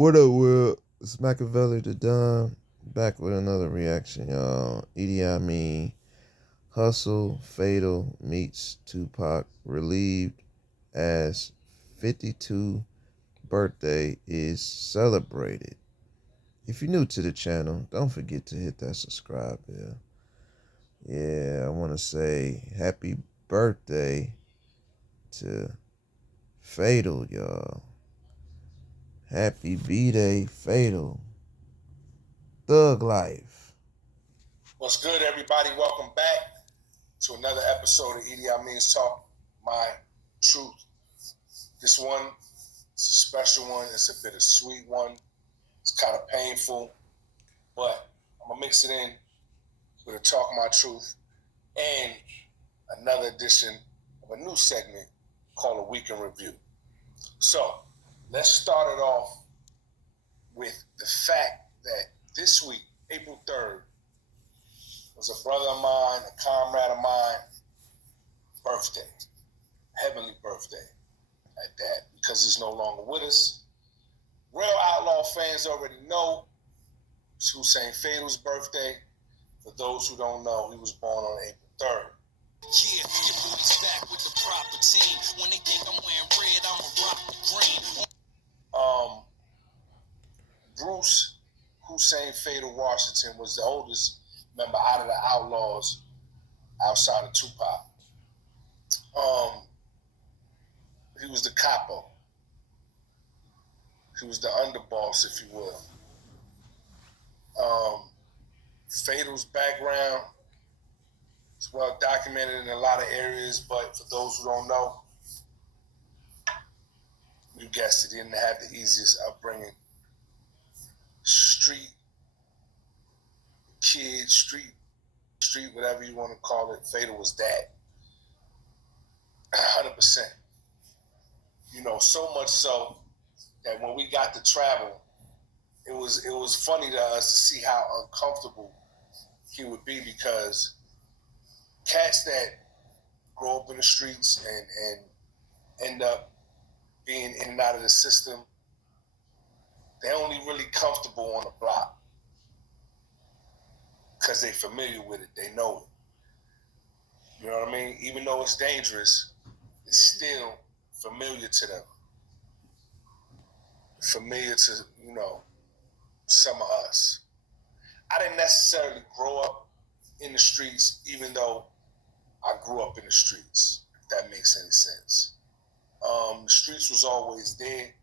What up, world? It's Machiavelli the Don, back with another reaction, y'all. Edie Amin, Hustle, Fatal meets Tupac, Relieved as 52 birthday is celebrated. If you're new to the channel, don't forget to hit that subscribe bell. Yeah, I want to say happy birthday to Fatal, y'all. Happy B-Day, Fatal. Thug Life. What's good, everybody? Welcome back to another episode of Edie Amin's Talk My Truth. This one is a special one. It's a bittersweet one. It's kind of painful, but I'm going to mix it in with a Talk My Truth and another edition of a new segment called A Week in Review. So, let's start it off with the fact that this week, April 3rd, was a brother of mine, a comrade of mine, birthday, heavenly birthday at that, because he's no longer with us. Real Outlaw fans already know it's Hussein Fatal's birthday. For those who don't know, he was born on April 3rd. Yeah, your booty's back with the proper team. When they think I'm wearing red, I'ma rock the green. Bruce Hussein Fatal Washington was the oldest member out of the Outlaws outside of Tupac. He was the capo. He was the underboss, if you will. Fatal's background is well documented in a lot of areas, but for those who don't know, you guessed it, he didn't have the easiest upbringing. Street kid, street, whatever you want to call it. Fatal was that, 100%. You know, so much so that when we got to travel, it was funny to us to see how uncomfortable he would be, because cats that grow up in the streets and end up being in and out of the system, they're only really comfortable on the block because they're familiar with it, they know it. You know what I mean? Even though it's dangerous, it's still familiar to them. Familiar to, you know, some of us. I didn't necessarily grow up in the streets, even though I grew up in the streets, if that makes any sense. The streets was always there.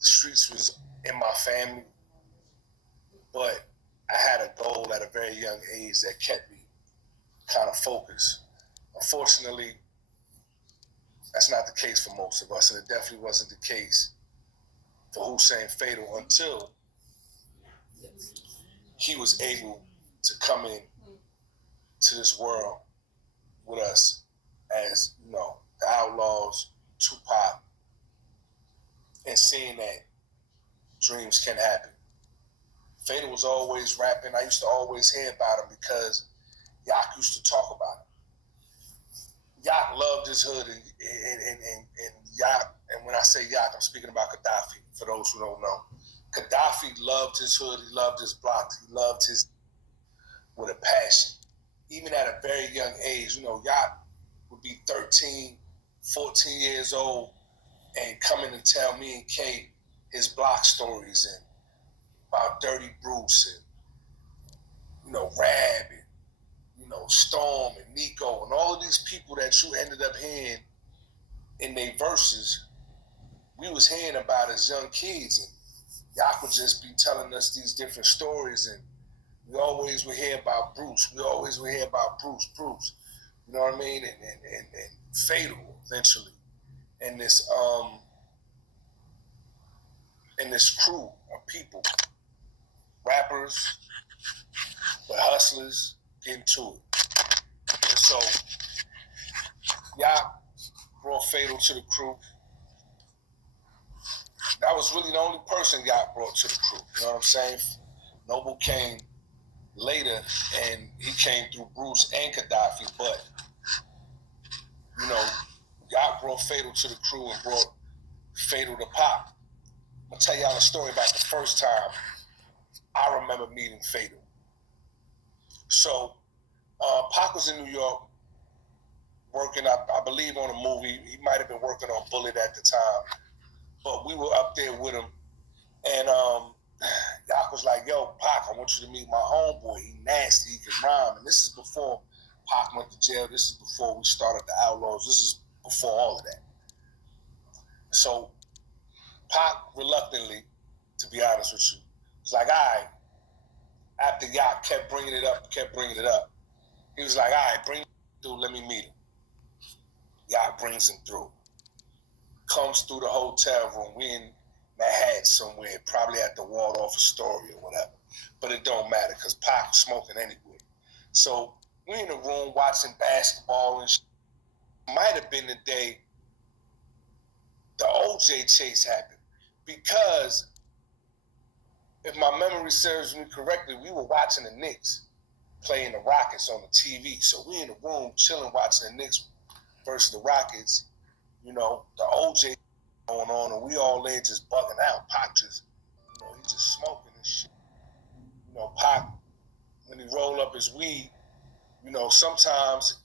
The streets was in my family. But I had a goal at a very young age that kept me kind of focused. Unfortunately, that's not the case for most of us, and it definitely wasn't the case for Hussein Fatal until he was able to come in to this world with us as, you know, the Outlaws, Tupac, and seeing that dreams can happen. Fatal was always rapping. I used to always hear about him because Yak used to talk about him. Yak loved his hood, and Yak, and when I say Yak, I'm speaking about Gaddafi, for those who don't know. Gaddafi loved his hood, he loved his block, he loved his with a passion. Even at a very young age, you know, Yak would be 13, 14 years old and come in and tell me and Kate his block stories and about Dirty Bruce and, you know, Rab and, you know, Storm and Nico and all of these people that you ended up hearing in their verses, we was hearing about as young kids, and Yak would just be telling us these different stories, and we always would hear about Bruce. We always would hear about Bruce. You know what I mean? And Fatal eventually. And this crew of people, rappers, but hustlers, getting to it. And so Yak brought Fatal to the crew. That was really the only person Yak brought to the crew. You know what I'm saying? Noble came later, and he came through Bruce and Gaddafi, but, you know, Yak brought Fatal to the crew and brought Fatal to Pop. I'm gonna tell y'all a story about the first time I remember meeting Fatal. So Pac was in New York working, I believe, on a movie. He might have been working on Bullet at the time, but we were up there with him. And Doc was like, yo, Pac, I want you to meet my homeboy. He nasty, he can rhyme. And this is before Pac went to jail. This is before we started the Outlaws. This is before all of that. So Pac, reluctantly, to be honest with you, was like, all right. After Yacht kept bringing it up, he was like, all right, bring him through, let me meet him. Yacht brings him through. Comes through the hotel room. We in Manhattan somewhere, probably at the Waldorf Astoria or whatever. But it don't matter because Pac was smoking anyway. So we in the room watching basketball and shit. Might have been the day the OJ chase happened. Because if my memory serves me correctly, we were watching the Knicks playing the Rockets on the TV. So we in the room chilling watching the Knicks versus the Rockets. You know, the OJ going on, and we all there just bugging out. Pac just, he just smoking and shit. Pac, when he roll up his weed, sometimes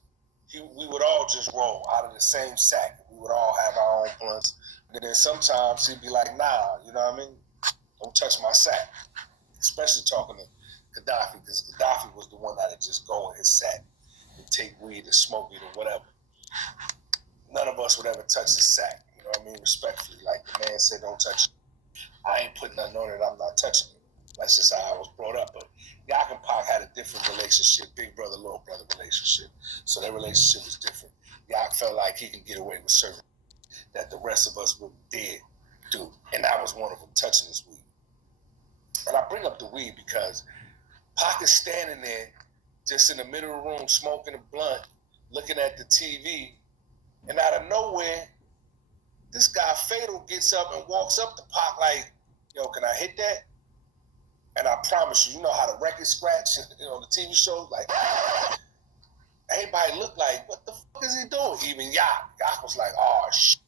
we would all just roll out of the same sack. We would all have our own blunts. And then sometimes he'd be like, nah, you know what I mean? Don't touch my sack. Especially talking to Gaddafi, because Gaddafi was the one that would just go in his sack and take weed or smoke it or whatever. None of us would ever touch the sack, you know what I mean? Respectfully, like the man said, don't touch it. I ain't putting nothing on it, I'm not touching it. That's just how I was brought up. But Yak and Pac had a different relationship, big brother, little brother relationship. So their relationship was different. Yak felt like he could get away with certain that the rest of us wouldn't dare do. And I was one of them touching his weed. And I bring up the weed because Pac is standing there just in the middle of the room smoking a blunt, looking at the TV, and out of nowhere, this guy Fatal gets up and walks up to Pac like, yo, can I hit that? And I promise you, you know how the record scratch, on the TV shows, like, everybody looked like, what the fuck is he doing? Even Yak was like, oh, shit.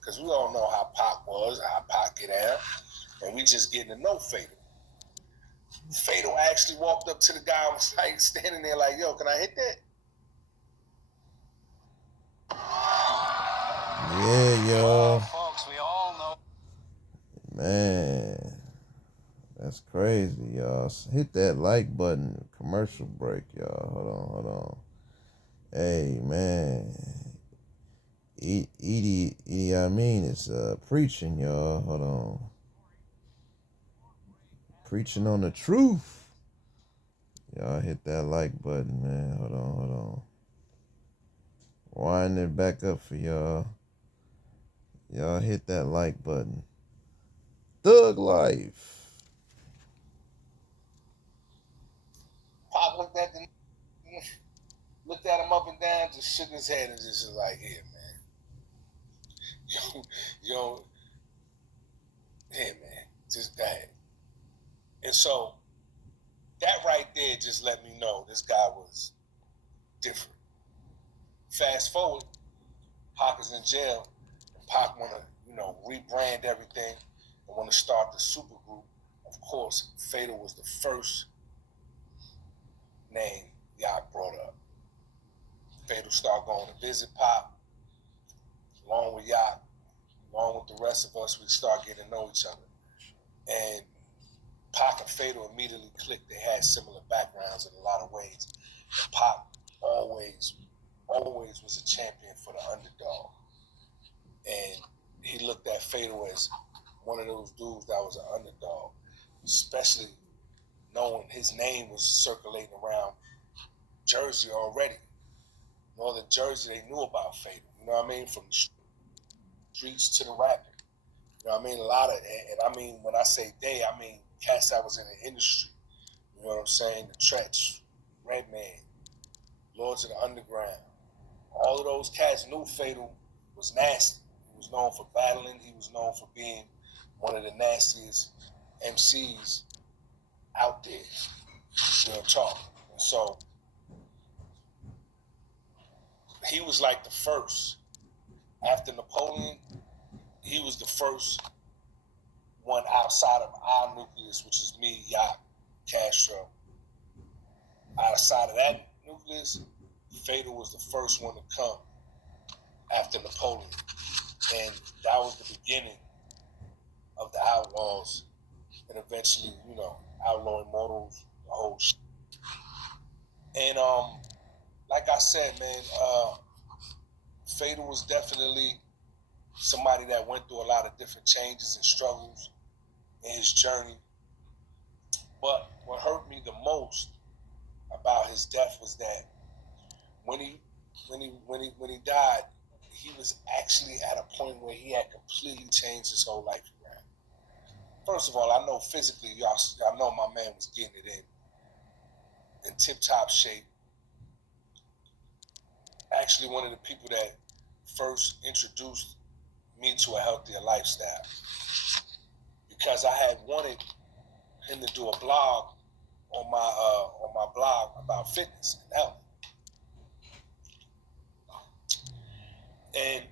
Because we all know how Pac was, how Pac get out, and we just getting to know Fatal. Fatal actually walked up to the guy and was like, standing there like, yo, can I hit that? Yeah, y'all. Folks, we all know. Man, that's crazy, y'all. Hit that like button. Commercial break, y'all. Hold on. Hey, man. Edie, I mean, it's preaching, y'all. Hold on. Preaching on the truth. Y'all hit that like button, man. Hold on. Wind it back up for y'all. Y'all hit that like button. Thug life. Pac looked at him up and down, just shook his head and just was like, here, man. Yo, here, man. Just that. And so that right there just let me know this guy was different. Fast forward, Pac is in jail, and Pac want to, rebrand everything and want to start the super group. Of course, Fatal was the first name Yacht brought up. Fatal started going to visit Pac, along with Yacht, along with the rest of us. We start getting to know each other. And Pac and Fatal immediately clicked. They had similar backgrounds in a lot of ways. And Pac always was a champion for the underdog. And he looked at Fatal as one of those dudes that was an underdog, especially knowing his name was circulating around Jersey already. Northern Jersey, they knew about Fatal. You know what I mean? From the streets to the rapping. You know what I mean? A lot of, and I mean, when I say they, I mean cats that was in the industry. You know what I'm saying? The Tretch, Redman, Lords of the Underground. All of those cats knew Fatal was nasty. He was known for battling. He was known for being one of the nastiest MCs out there. Real talk. And so he was like the first. After Napoleon, he was the first one outside of our nucleus, which is me, Yak, Castro. Outside of that nucleus, Fatal was the first one to come after Napoleon. And that was the beginning of the Outlaws. And eventually, Outlaw Immortals, the whole shit. And like I said, man, Fatal was definitely somebody that went through a lot of different changes and struggles in his journey. But what hurt me the most about his death was that when he died, he was actually at a point where he had completely changed his whole life around. First of all, I know physically, I know my man was getting it in tip-top shape. Actually, one of the people that first introduced me to a healthier lifestyle, because I had wanted him to do a blog on my blog about fitness and health. And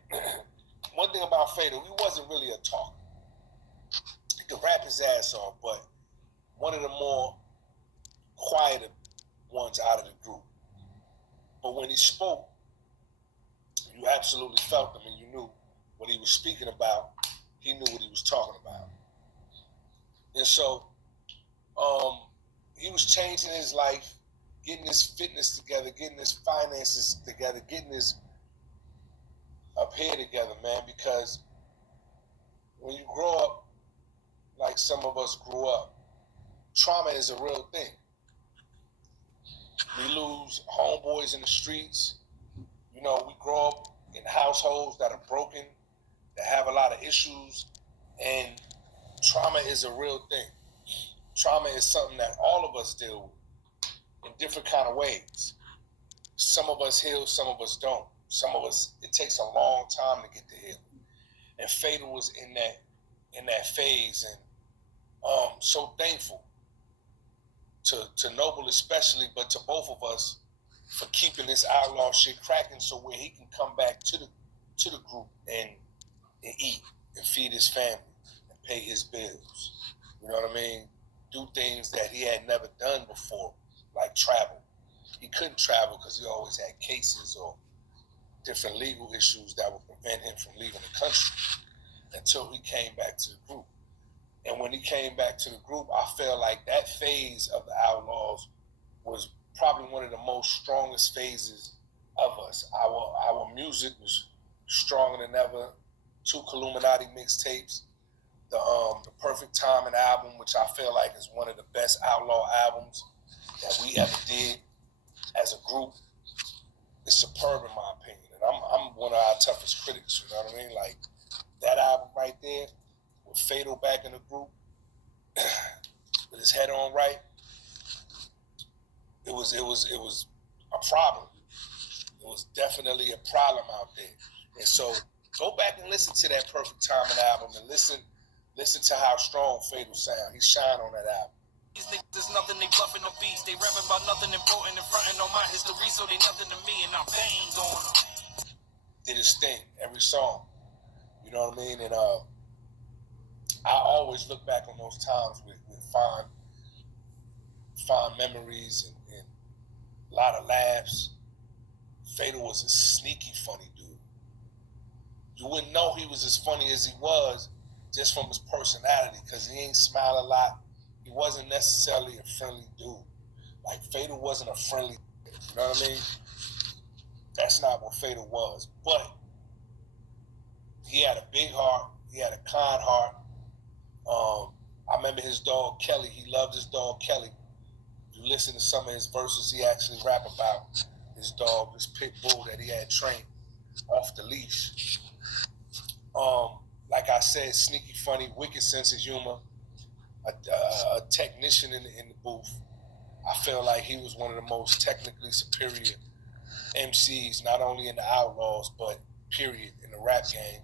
one thing about Fatal, he wasn't really a talker. He could rap his ass off, but one of the more quieter ones out of the group. But when he spoke, you absolutely felt him and you knew what he was speaking about. He knew what he was talking about. And so he was changing his life, getting his fitness together, getting his finances together, getting his up here together, man, because when you grow up like some of us grew up, trauma is a real thing. We lose homeboys in the streets. We grow up in households that are broken, that have a lot of issues, and trauma is a real thing. Trauma is something that all of us deal with in different kind of ways. Some of us heal, some of us don't. Some of us, it takes a long time to get to healing. And Fatal was in that phase, and so thankful to Noble especially, but to both of us for keeping this outlaw shit cracking, so where he can come back to the group and eat and feed his family and pay his bills. You know what I mean? Do things that he had never done before, like travel. He couldn't travel because he always had cases or different legal issues that would prevent him from leaving the country until he came back to the group. And when he came back to the group, I felt like that phase of the Outlaws was probably one of the most strongest phases of us. Our music was stronger than ever. 2 Illuminati mixtapes, the Perfect Timing album, which I feel like is one of the best Outlaw albums that we ever did as a group. It's superb in my opinion, and I'm one of our toughest critics. You know what I mean? Like that album right there, with Fatal back in the group, with his head on right, it was a problem. It was definitely a problem out there. And so go back and listen to that Perfect Timing album and listen to how strong Fatal sound. He shined on that album. These niggas is nothing, they bluffing the beats. They rapping about nothing important and fronting on my history, so they nothing to me, and I bang on them. Did his thing, every song. You know what I mean? And I always look back on those times with fond memories and a lot of laughs. Fatal was a sneaky funny dude. You wouldn't know he was as funny as he was just from his personality, because he ain't smile a lot. He wasn't necessarily a friendly dude. Like Fatal wasn't a friendly, you know what I mean? That's not what Fatal was. But he had a big heart. He had a kind heart. I remember his dog Kelly. He loved his dog Kelly. If you listen to some of his verses, he actually rap about his dog, this pit bull that he had trained off the leash. Like I said, sneaky funny, wicked sense of humor, a technician in the booth. I feel like he was one of the most technically superior MCs, not only in the Outlaws, but period, in the rap game.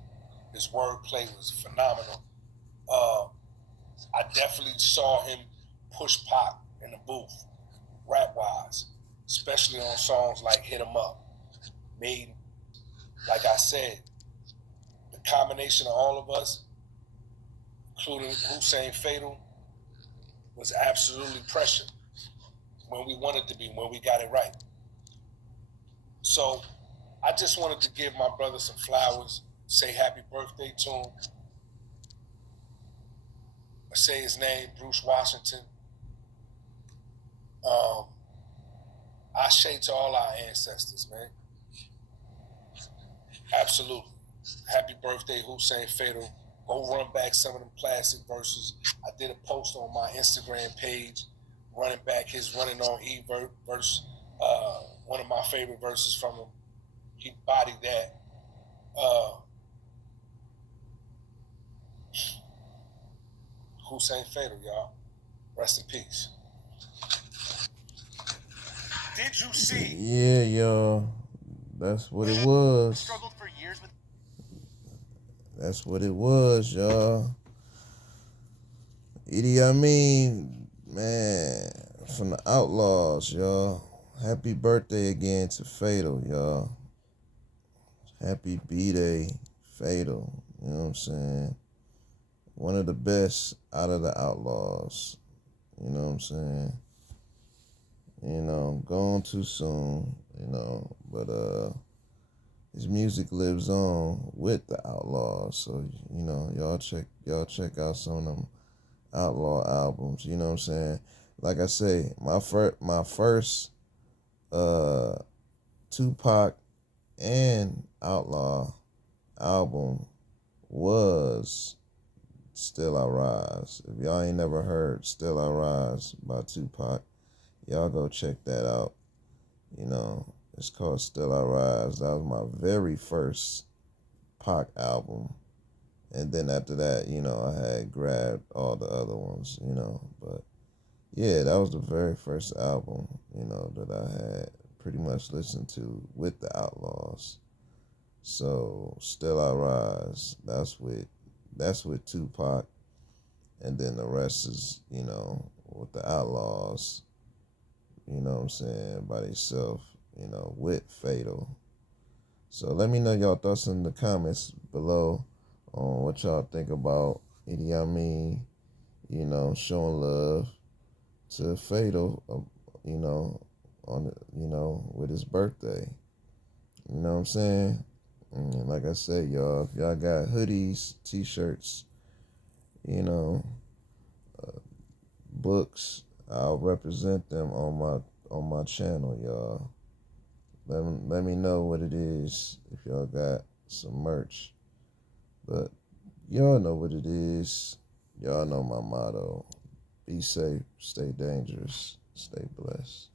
His wordplay was phenomenal. I definitely saw him push Pac in the booth, rap-wise, especially on songs like Hit 'Em Up. Made, like I said, the combination of all of us including Hussein Fatal, was absolutely pressured when we wanted to be, when we got it right. So I just wanted to give my brother some flowers, say happy birthday to him, say his name, Bruce Washington. Ashe to all our ancestors, man. Absolutely. Happy birthday, Hussein Fatal. Go run back some of them classic verses. I did a post on my Instagram page running back his Running on E verse, one of my favorite verses from him. He bodied that. Hussein Fatal, y'all. Rest in peace. Did you see? Yeah, y'all. That's what it was. Struggled for years with. That's what it was, y'all. Idi Amin, man, from the Outlaws, y'all. Happy birthday again to Fatal, y'all. Happy B-Day, Fatal. You know what I'm saying? One of the best out of the Outlaws. You know what I'm saying? You know, gone too soon, you know, but his music lives on with the Outlaws. So, you know, y'all check out some of them Outlaw albums, you know what I'm saying? Like I say, my first Tupac and Outlaw album was Still I Rise. If y'all ain't never heard Still I Rise by Tupac, y'all go check that out. You know, it's called Still I Rise. That was my very first Pac album. And then after that, you know, I had grabbed all the other ones, you know. But yeah, that was the very first album, you know, that I had pretty much listened to with the Outlaws. So Still I Rise, that's with Tupac, and then the rest is, you know, with the Outlaws, you know what I'm saying, by themselves, you know, with Fatal. So let me know y'all thoughts in the comments below on what y'all think about Idi Amin, you know, showing love to Fatal, you know, you know, with his birthday. You know what I'm saying? And like I said, y'all, if y'all got hoodies, t-shirts, you know, books, I'll represent them on my channel, y'all. Let me know what it is if y'all got some merch. But y'all know what it is. Y'all know my motto. Be safe, stay dangerous, stay blessed.